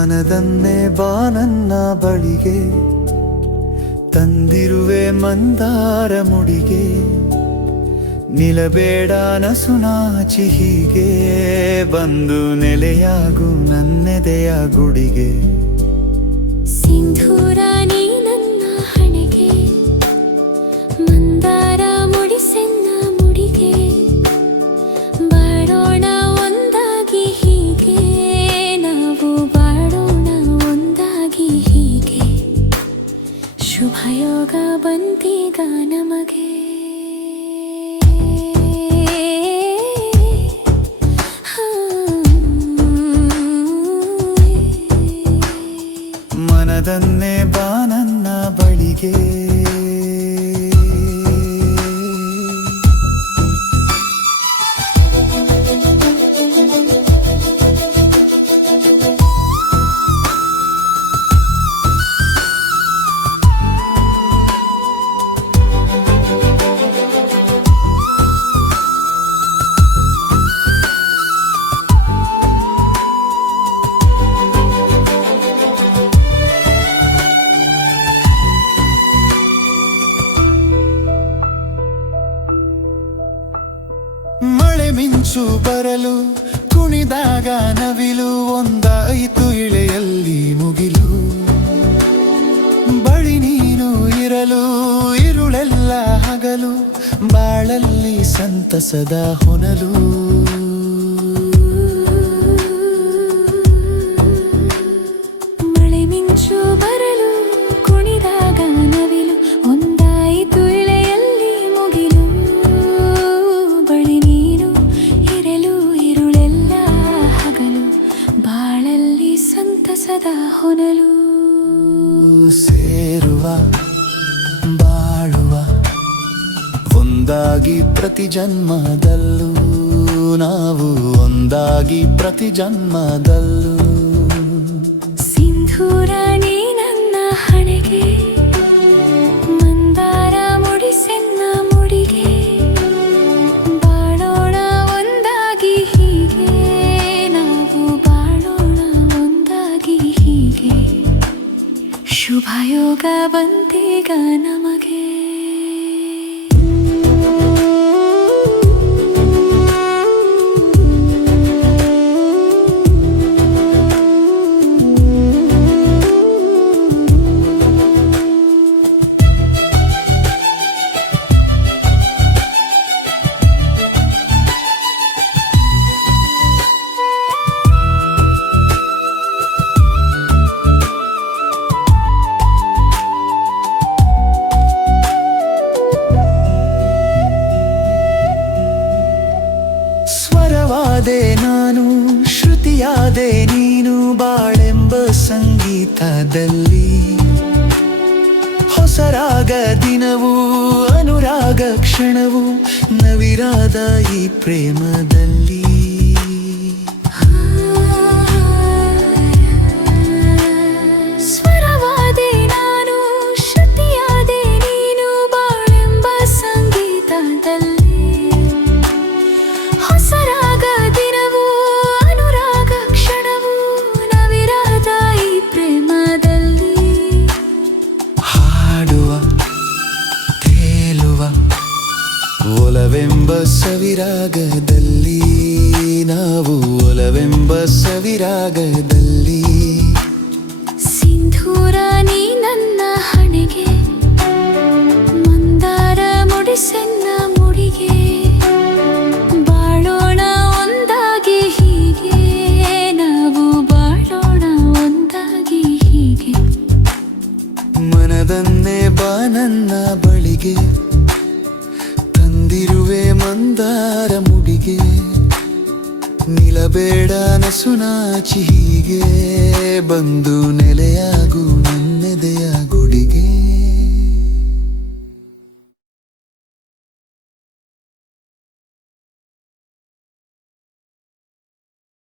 ಮನದನ್ನೇ ಬಾ ನನ್ನ ಬಳಿಗೆ, ತಂದಿರುವೆ ಮಂದಾರ ಮುಡಿಗೆ. ನಿಲ್ಲಬೇಡ ನಸುನಾಚಿ ಹೀಗೆ, ಬಂದು ನೆಲೆಯಾಗು ನನ್ನೆದೆಯ ಗುಡಿಗೆ. ಸಿಂಧೂರ ನೀ ನನ್ನ ಹಣೆಗೆ, ಮಂದಾರ ಮುಡಿಸೆನ್ನ ಮುಡಿಗೆ. ಬಾಳೋಣ ಒಂದಾಗಿ ಹೀಗೆ, ನಾವು ಬಾಳೋಣ ಒಂದಾಗಿ ಹೀಗೆ. ಶುಭಯೋಗ ಬಂತೀಗ ನಮಗೆ. ಮನದನ್ನೇ ಬಾ ನನ್ನ ಬಳಿಗೆ, ಮಳೆ ಮಿಂಚು ಬರಲು ಕುಣಿದಾಗ ನವಿಲು, ಒಂದಾಯಿತು ಇಳೆಯಲ್ಲಿ ಮುಗಿಲು. ಬಳಿ ನೀನು ಇರಲು ಇರುಳೆಲ್ಲ ಹಗಲು, ಬಾಳಲ್ಲಿ ಸಂತಸದ ಹೊನಲು. ಮಳೆ ಮಿಂಚು ಬರಲು ಕುಣಿದಾಗ ನವಿಲು, ಒಂದಾಯಿತು ಇಳೆಯಲ್ಲಿ ಮುಗಿಲು. ಬಳಿ ನೀನು ಇರಲು ಇರುಳೆಲ್ಲ ಹಗಲು, ಬಾಳಲ್ಲಿ ಸಂತಸದ ಹೊನಲು. ಸೇರುವ ಬಾಳುವ ಒಂದಾಗಿ ಪ್ರತಿ ಜನ್ಮದಲ್ಲೂ, ನಾವು ಒಂದಾಗಿ ಪ್ರತಿ ಜನ್ಮದಲ್ಲೂ. ಸಿಂಧೂರ ನೀ ನನ್ನ ಹಣೆಗೆ, ಮಂದಾರ ಮುಡಿಸೆನ್ನ ಮುಡಿಗೆ. ಬಾಳೋಣ ಒಂದಾಗಿ ಹೀಗೆ, ನಾವು ಬಾಳೋಣ ಒಂದಾಗಿ ಹೀಗೆ. ಶುಭಯೋಗ ಬಂತೀಗ ನಮಗೆ. ಸ್ವರವಾದೆ ನಾನು, ಶ್ರುತಿಯಾದೆ ನೀನು, ಬಾಳೆಂಬ ಸಂಗೀತದಲ್ಲಿ. ಹೊಸರಾಗ ದಿನವೂ ಅನುರಾಗ ಕ್ಷಣವು, ನವಿರಾದ ಈ ಪ್ರೇಮದಲ್ಲಿ. ಸ್ವರವಾದೆ ನಾನು, ಶ್ರುತಿಯಾದೆ ನೀನು, ಬಾಳೆಂಬ ಸಂಗೀತದಲ್ಲಿ. ಹೊಸರಾಗ ದಿನವೂ ಅನುರಾಗ ಕ್ಷಣವು, ನವಿರಾದ ಈ ಪ್ರೇಮದಲ್ಲಿ. ಹಾಡುವ ತೇಲುವ ಒಲವೆಂಬ ಸವಿರಾಗದಲ್ಲಿ, ನಾವು ಒಲವೆಂಬ ಸವಿರಾಗದಲ್ಲಿ. ಸಿಂಧೂರ ನೀ ನನ್ನ ಹಣೆಗೆ, ಮಂದಾರ ಮುಡಿಸೆನ್ನ ಮುಡಿಗೆ. ಬಾಳೋಣ ಒಂದಾಗಿ ಹೀಗೆ, ನಾವು ಬಾಳೋಣ ಒಂದಾಗಿ ಹೀಗೆ. ಮನದನ್ನೇ ಬಾ ನನ್ನ ಬಳಿಗೆ, ತಂದಿರುವೆ ಮಂದಾರ ಮುಡಿಗೆ. ನಿಲ್ಲಬೇಡ ನಸುನಾಚಿ ಹೀಗೆ, ಬಂದು ನೆಲೆಯಾಗು ನನ್ನೆದೆಯಾಗು.